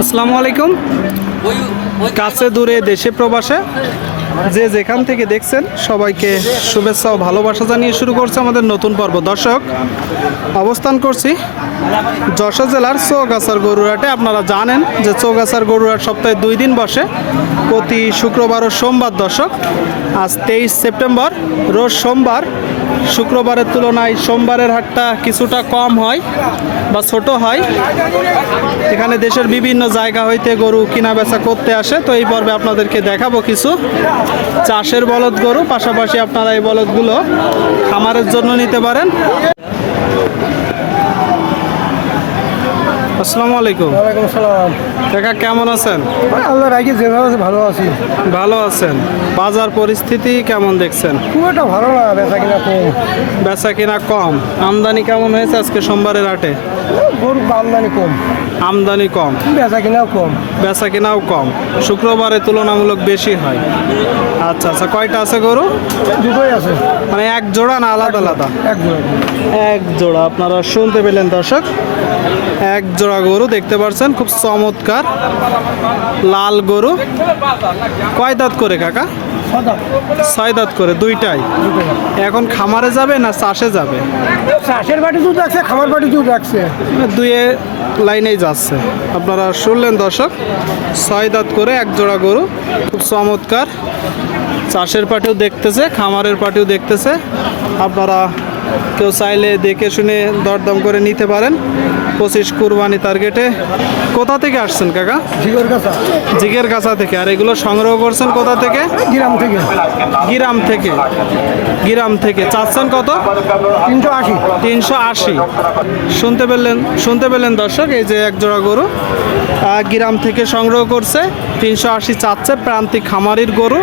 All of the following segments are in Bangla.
আসসালামু আলাইকুম কাছে দূরে দেশে প্রবাসে যে যেখান থেকে দেখছেন সবাইকে শুভেচ্ছা ও ভালোবাসা জানিয়ে শুরু করছে আমাদের নতুন পর্ব দর্শক অবস্থান করছি যশোর জেলার চৌগাছার গরুরাটে আপনারা জানেন যে চৌগাছার গরুরাট সপ্তাহে দুই দিন বসে প্রতি শুক্রবার ও সোমবার দর্শক আজ তেইশ সেপ্টেম্বর রোজ সোমবার শুক্রবারের তুলনায় সোমবারের হাটটা কিছুটা কম হয় বা ছোট হয় এখানে দেশের বিভিন্ন জায়গা হইতে গরু কিনা বেচা করতে আসে তো এই পর্বে আপনাদেরকে দেখাবো কিছু চাষের বলদ গরু পাশাপাশি আপনারা এই বলদগুলো খামারের জন্য নিতে পারেন আসসালামু আলাইকুম ওয়ালাইকুম আসসালাম দেখা কেমন আছেন আল্লাহ রাখি যেভাবে আছে ভালো আছি ভালো আছেন বাজার পরিস্থিতি কেমন দেখছেন খুব ভালো না বেচা কিনা কম বেচা কম আমদানি কেমন হয়েছে আজকে সোমবারের আটে গরু আমদানি কম আমদানি কম বেচা কেনাও কম বেচা কেনাও কম শুক্রবারে তুলনামূলক বেশি হয় আচ্ছা আচ্ছা কয়টা আছে গরু দুটোই আছে মানে এক জোড়া না আলাদা আলাদা এক জোড়া আপনারা শুনতে পেলেন দর্শক এক জোড়া গরু দেখতে পারছেন খুব চমৎকার লাল গরু কয় দাঁত করে কাকা ছয় দাঁত করে দুইটাই এখন খামারে যাবে না চাষে যাবে চাষের বাটি দুধ রাখছে খামার বাটি দুধ রাখছে দুয়ে লাইনেই যাচ্ছে আপনারা শুনলেন দর্শক ছয় দাঁত করে এক জোড়া গরু খুব চমৎকার চাষের পাটিও দেখতেছে খামারের পাটিও দেখতেছে আপনারা কেউ চাইলে দেখে শুনে দরদম করে নিতে পারেন পঁচিশ কুরবানি টার্গেটে কোথা থেকে আসছেন কাকা জিগের কাছা জিগের কাছা থেকে আর এগুলো সংগ্রহ করছেন কোথা থেকে গিরাম থেকে গিরাম থেকে গিরাম থেকে চাচ্ছেন কত তিনশো আশি তিনশো আশি শুনতে পেলেন শুনতে পেলেন দর্শক এই যে এক জোড়া গরু গ্রাম থেকে সংগ্রহ করছে তিনশো আশি চাচ্ছে প্রান্তিক খামারির গরু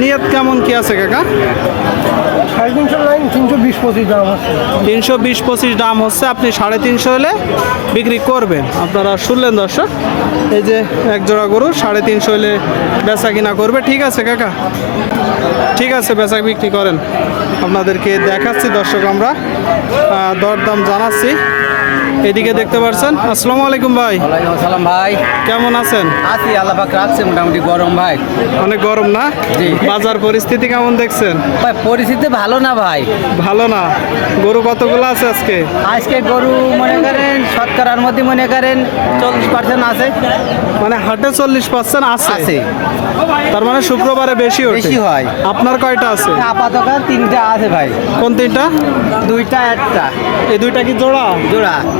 নিয়ত কেমন কি আছে কাকা তিনশো বিশ পঁচিশ দাম হচ্ছে আপনি সাড়ে তিনশো হলে বিক্রি করবেন আপনারা শুনলেন দর্শক এই যে এক জোড়া গরু সাড়ে তিনশো হলে বেচা কিনা করবে ঠিক আছে কাকা ঠিক আছে বেচা বিক্রি করেন আপনাদেরকে দেখাচ্ছি দর্শক আমরা দরদাম জানাচ্ছি এদিকে দেখতে পাচ্ছেন আসসালামু আলাইকুম ভাই ওয়ালাইকুম আসসালাম ভাই কেমন আছেন আছি আল্লাহ পাক রাখছে মোটামুটি গরম ভাই অনেক গরম না জি বাজার পরিস্থিতি কেমন দেখছেন ভাই পরিস্থিতি ভালো না ভাই ভালো না গরু কতগুলো আছে আজকে আজকে গরু মনে করেন শতকরার মধ্যে মনে করেন চল্লিশ পার্সেন্ট আছে মানে হাটে চল্লিশ পার্সেন্ট আছে আছে তার মানে শুক্রবারে বেশি বেশি হয় আপনার কয়টা আছে আপাতত তিনটা আছে ভাই কোন তিনটা দুইটা একটা এই দুইটা কি জোড়া জোড়া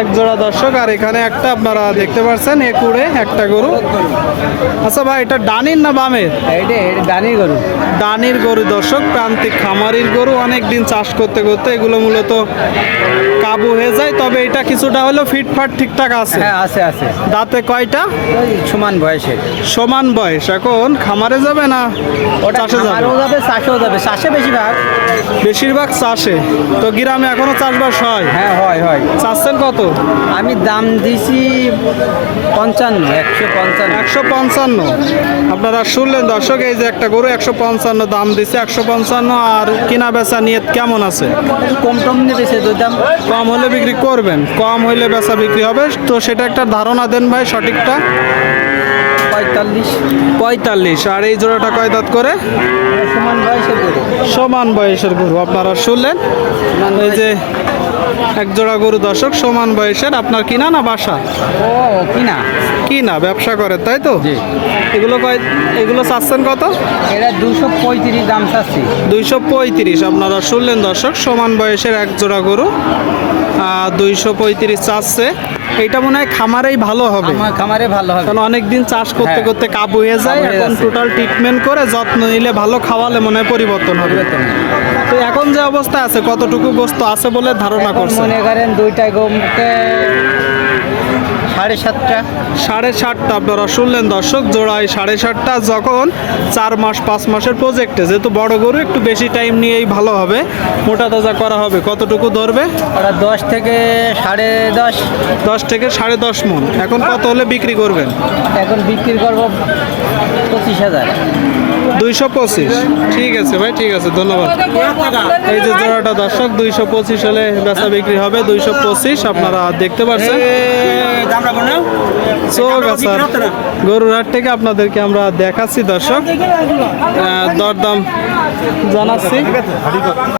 এক জোড়া দর্শক আর এখানে একটা আপনারা দেখতে পারছেন এ কুড়ে একটা গরু আচ্ছা ভাই এটা ডানির না বামের ডানির গরু ডানির গরু দর্শক প্রান্তিক খামারির গরু অনেক দিন চাষ করতে করতে এগুলো মূলত কাবু হয়ে যায় তবে এটা কিছুটা হলো ফিটফাট ঠিকঠাক আছে আছে আছে দাঁতে কয়টা সমান বয়সে সমান বয়স এখন খামারে যাবে না চাষে যাবে চাষেও যাবে চাষে বেশিরভাগ বেশিরভাগ চাষে তো গ্রামে এখনো চাষবাস হয় হ্যাঁ হয় হয় চাষের কত আমি দাম দিছি পঞ্চান্ন একশো পঞ্চান্ন একশো পঞ্চান্ন আপনারা শুনলেন দর্শক এই যে একটা গরু একশো পঞ্চান্ন দাম দিছে একশো পঞ্চান্ন আর কিনা বেচা নিয়ে কেমন আছে কম টম নিয়ে দাম কম হলে বিক্রি করবেন কম হলে বেচা বিক্রি হবে তো সেটা একটা ধারণা দেন ভাই সঠিকটা পঁয়তাল্লিশ পঁয়তাল্লিশ আর এই জোড়াটা কয় দাঁত করে সমান ভাই সেটা সমান বয়সের গরু আপনারা শুনলেন এই যে এক জোড়া গরু দর্শক সমান বয়সের আপনার কিনা না বাসা ও কিনা কিনা ব্যবসা করে তাই তো এগুলো এগুলো চাচ্ছেন কত এটা দুশো পঁয়ত্রিশ দাম চাচ্ছি দুইশো পঁয়ত্রিশ আপনারা শুনলেন দর্শক সমান বয়সের এক জোড়া গরু 235 চাচ্ছে এটা মনে হয় খামারেই ভালো হবে আমার খামারে ভালো হবে কারণ অনেকদিন চাষ করতে করতে কাবু হয়ে যায় এখন টোটাল ট্রিটমেন্ট করে যত্ন নিলে ভালো খাওয়ালে মনে পরিবর্তন হবে তো এখন যে অবস্থা আছে কতটুকু বস্তু আছে বলে ধারণা করছে মনে করেন দুইটা গমকে সাড়ে সাতটা সাড়ে সাতটা আপনারা শুনলেন দর্শক জোড়াই সাড়ে সাতটা যখন চার মাস পাঁচ মাসের প্রজেক্টে যেহেতু বড় গরু একটু বেশি টাইম নিয়েই ভালো হবে মোটা তাজা করা হবে কতটুকু ধরবে ওরা দশ থেকে সাড়ে দশ দশ থেকে সাড়ে দশ মন এখন কত হলে বিক্রি করবেন এখন বিক্রি করবো পঁচিশ হাজার দুইশো পঁচিশ ঠিক আছে ভাই ঠিক আছে ধন্যবাদ এই যে জোড়াটা দর্শক দুইশো পঁচিশ হলে বেচা বিক্রি হবে দুইশো পঁচিশ আপনারা দেখতে পাচ্ছেন চোখ আছে গরুর হাট থেকে আপনাদেরকে আমরা দেখাচ্ছি দর্শক দাম জানাচ্ছি